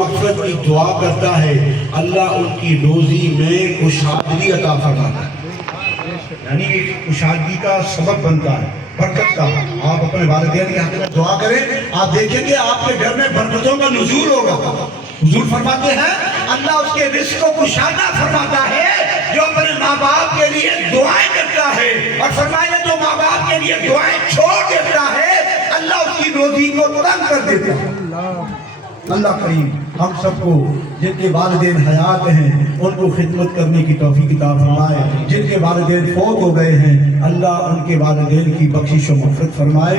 मग़फ़िरत की दुआ करता है, अल्लाह उनकी रोज़ी में कुशादगी अता फरमाता है, यानी कुशादगी का सबब बनता है, बरकत का। आप अपने वालिदैन के हक़ में दुआ करें, आप देखेंगे आपके घर में बरकतों का नुज़ूल होगा। हुज़ूर फरमाते हैं अल्लाह उसके रिज़्क़ को कुशादा फरमाता है जो अपने माँ बाप के लिए दुआएं करता है, और फरमाया जो माँ बाप के लिए दुआएं छोड़ देता है अल्लाह उसकी रोज़ी को तंग कर देता है। अल्लाह करीम हम सबको जिनके वालिदैन हयात हैं उनको खिदमत करने की तौफीक अता फरमाए, जिनके वालिदैन फौत हो गए हैं अल्लाह उनके वालिदैन की बख्शिश व मग़फ़िरत फरमाए।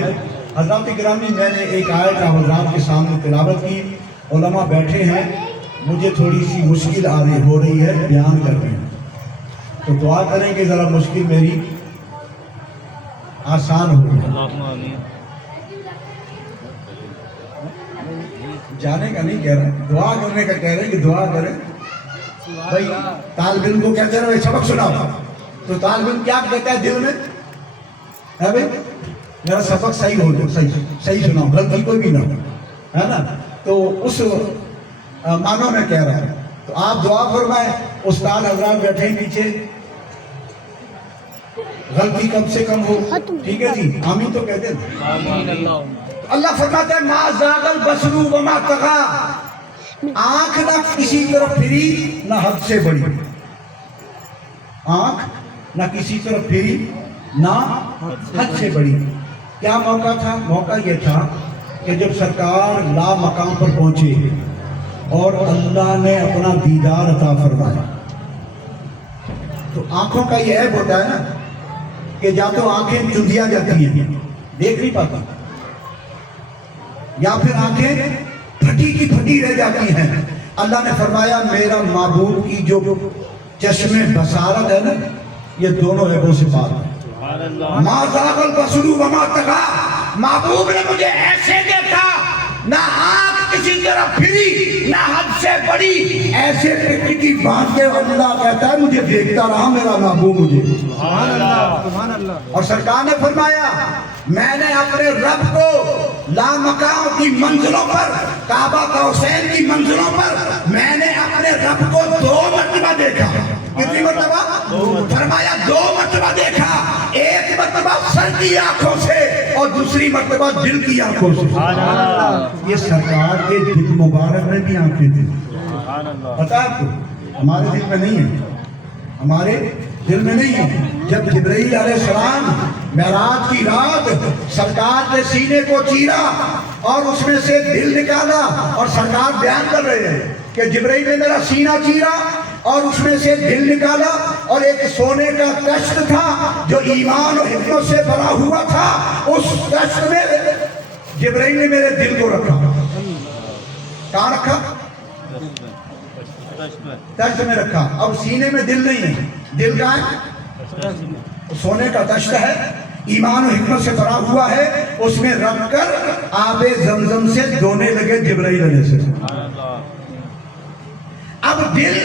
हज़रात गिरामी, मैंने एक आयत हज़रात के सामने तिलावत की, उलमा बैठे हैं, मुझे थोड़ी सी मुश्किल हो रही है बयान करने में, तो दुआ करें कि ज़रा मुश्किल मेरी आसान हो जाए। जाने का नहीं कह रहे, दुआ करने का कह रहे हैं कि दुआ करें। भाई तालिब इल्म को कहते हैं सबक सुनाओ, तो तालिब इल्म क्या कहता है दिल में, है भाई मेरा सबक सही हो जाए, सही सुनाओ, गलती कोई भी ना हो, है ना। तो उस मानो में कह रहा है, तो आप दुआ फरमाएं। उस्ताद हज़रात बैठे हैं नीचे, गलती कम से कम हो, ठीक है जी, आमीन तो कहते हैं। अल्लाह फरमाता है मा ज़ागल बसरू व मा तग़ा, आँख ना किसी तरफ फिरी ना हद से बढ़ी, आँख ना किसी तरफ फिरी ना हद से बढ़ी। क्या मौका था? मौका ये था कि जब सरकार ला मकाम पर पहुंचे और अल्लाह ने अपना दीदार अता फरमाया, तो आंखों का ये ऐब होता है ना कि या तो आंखें चुंधिया जाती हैं, देख नहीं पाती, या फिर आंखें फटी की फटी रह जाती हैं। अल्लाह ने फरमाया मेरा महबूब की जो चश्मे बसारत है ना, ये दोनों ऐबों से पाक है। मा ज़ागल बसरू व मा तग़ा, महबूब ने मुझे ऐसे देखा, ना आंख किसी तरफ फिरी ना हद से बड़ी, ऐसे टिकटी बांध के अल्लाह कहता है मुझे देखता रहा मेरा महबूब मुझे। सुभान अल्लाह। और सरकार ने फरमाया मैंने अपने रब को लामकाम की मंजिलों पर, काबा कौसैन की मंजिलों पर मैंने अपने रब को 2 मरतबा देखा। कितनी मरतबा? फरमाया 2 मरतबा देखा, एक मरतबा सर की आंखों से और दूसरी मरतबा दिल की आंखों से। ये सरकार के दिल मुबारक में भी आंखें थी, पता है आपको? हमारे दिल में नहीं है, हमारे दिल में नहीं है। जब जिब्रील अलैहिस्सलाम मेराज की रात सरकार के सीने को चीरा और उसमें से दिल निकाला, और सरकार बयान कर रहे हैं कि जिब्रील ने मेरा सीना चीरा और उसमें से दिल निकाला, और एक सोने का तश्त था जो ईमान और हिम्मत से भरा हुआ था, उस तश्त में जिब्रील ने मेरे दिल को रखा। कहाँ रखा? तश्त में रखा। अब सीने में दिल नहीं है, दिल का है सोने का तश्त है, ईमान और हिम्मत से भरा हुआ है, उसमें रखकर आबे ज़मज़म से धोने लगे जिब्रील अलैहिस्सलाम। अब दिल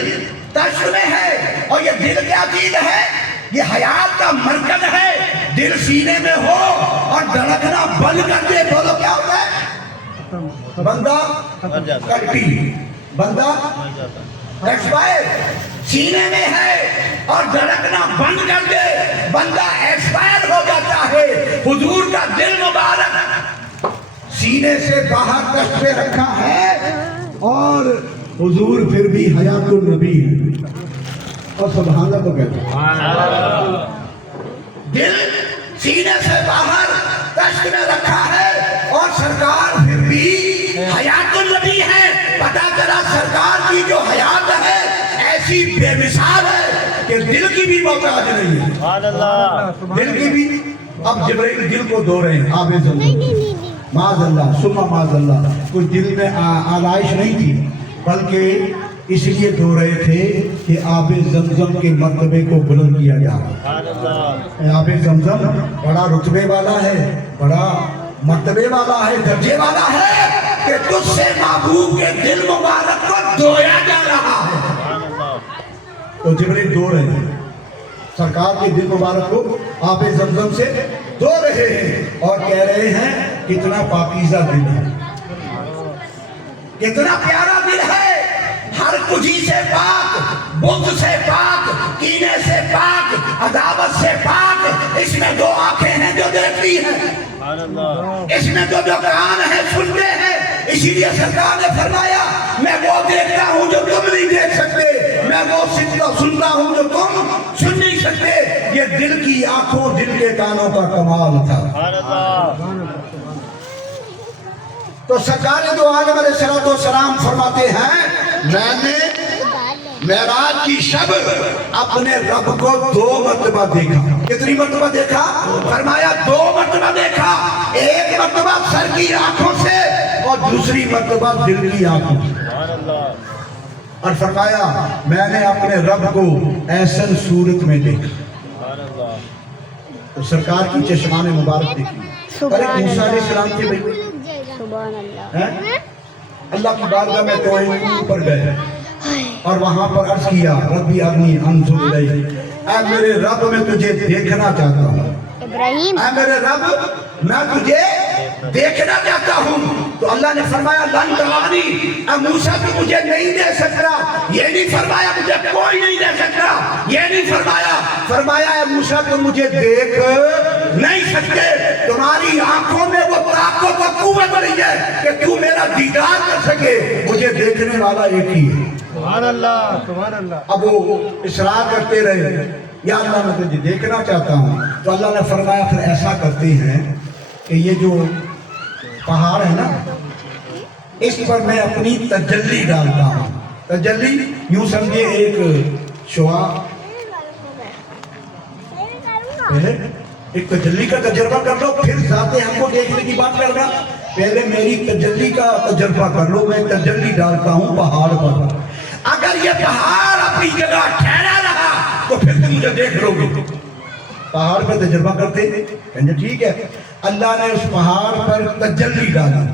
तश्त में है, और ये दिल क्या चीज है? ये हयात का मरकज है। दिल सीने में हो और धड़कना बंद कर दे, बोलो क्या होता है? बंदा कट्टी, बंदा एक्सपायर। सीने में है और धड़कना बंद कर दे, बंदा एक्सपायर हो जाता है। हुजूर का दिल मुबारक सीने से बाहर तश्त पे रखा है, और हुजूर फिर भी हयातुन नबी है, और सुभान अल्लाह तो कहते हैं। दिल सीने से बाहर तश्त में रखा है और सरकार फिर भी हयातुन नबी है। पता चला सरकार की जो हयात है ऐसी बेमिसाल है कि दिल की भी मोहताज नहीं है, दिल की भी। अब जिब्रील दिल को धो रहे हैं आबे ज़मज़म, माज़अल्लाह सुम्मा माज़अल्लाह। कोई दिल में आलाइश नहीं थी, बल्कि इसलिए धो रहे थे कि आबे ज़मज़म के मर्तबे को बुलंद किया जाए। आबे ज़मज़म बड़ा रुतबे वाला है, बड़ा मर्तबे वाला है, दर्जे वाला है कि तुझसे महबूब के दिल मुबारक को धोया जा रहा है। तो जिब्रील धो रहे हैं सरकार के दिल मुबारक को आबे ज़मज़म से धो रहे हैं, और कह रहे हैं कितना पाकीज़ा दिल है, कितना प्यारा दिल है। بدگزی سے پاک، بغض سے پاک، کینے سے پاک، عداوت سے پاک۔ اس میں دو آنکھیں ہیں جو دیکھتی ہیں، اس میں دو کان ہیں سنتے ہیں۔ اسی لیے سرکار نے فرمایا میں وہ دیکھتا ہوں جو تم نہیں دیکھ سکتے، میں وہ سنتا ہوں جو تم سن نہیں سکتے۔ یہ دل کی آنکھوں دل کے کانوں کا کمال تھا۔ تو سرکار دو عالم علیہ السلام فرماتے ہیں میں نے معراج کی شب اپنے رب کو 2 مرتبہ دیکھا۔ کتنی مرتبہ دیکھا؟ فرمایا 2 مرتبہ دیکھا، ایک مرتبہ سر کی آنکھوں سے اور دوسری مرتبہ دل کی آنکھوں سے۔ اور فرمایا میں نے اپنے رب کو ایسن صورت میں دیکھا۔ تو سرکار کی چشمان مبارک دیکھی۔ ارے موسیٰ علیہ السلام کے بھائی اللہ کی بارگاہ میں کوئی اوپر گئے اور وہاں پر عرض کیا ربی ارنی انظر الیک، اے میرے رب میں تجھے دیکھنا چاہتا ہوں، اے میرے رب میں تجھے دیکھنا چاہتا ہوں۔ تو اللہ نے فرمایا لن ترانی، اے موسیٰ تو مجھے نہیں دیکھ سکتا۔ یہ نہیں فرمایا مجھے کوئی نہیں دیکھ سکتا، یہ نہیں فرمایا، فرمایا اے موسیٰ تو مجھے دیکھ نہیں سکتے، تمہاری آنکھوں میں وہ طاقت و قوت بڑی ہے کہ تو میرا دیدار کر سکے، مجھے دیکھنے والا ایک ہی ہے۔ سبحان اللہ، سبحان اللہ۔ اب وہ اصرار کرتے رہے یا اللہ میں تجھے دیکھنا چاہتا ہوں۔ تو اللہ نے فرمایا پھر ایسا کرتے ہیں کہ یہ جو پہاڑ ہے نا اس پر میں اپنی تجلی ڈالتا ہوں۔ تجلی یوں سمجھے ایک شعاع، ایک تجلی کا تجربہ کر لو پھر ذات ہم کو دیکھنے کی بات کرنا۔ پہلے میری تجلی کا تجربہ کر لو، میں تجلی ڈالتا ہوں پہاڑ پر۔ اگر یہ پہاڑ اپنی جگہ ٹھہرا رہا تو پھر تم مجھے دیکھ لو گے۔ پہاڑ پر تجربہ کرتے ہیں، کہتے ٹھیک ہے۔ اللہ نے اس پہاڑ پر تجلی ڈالی،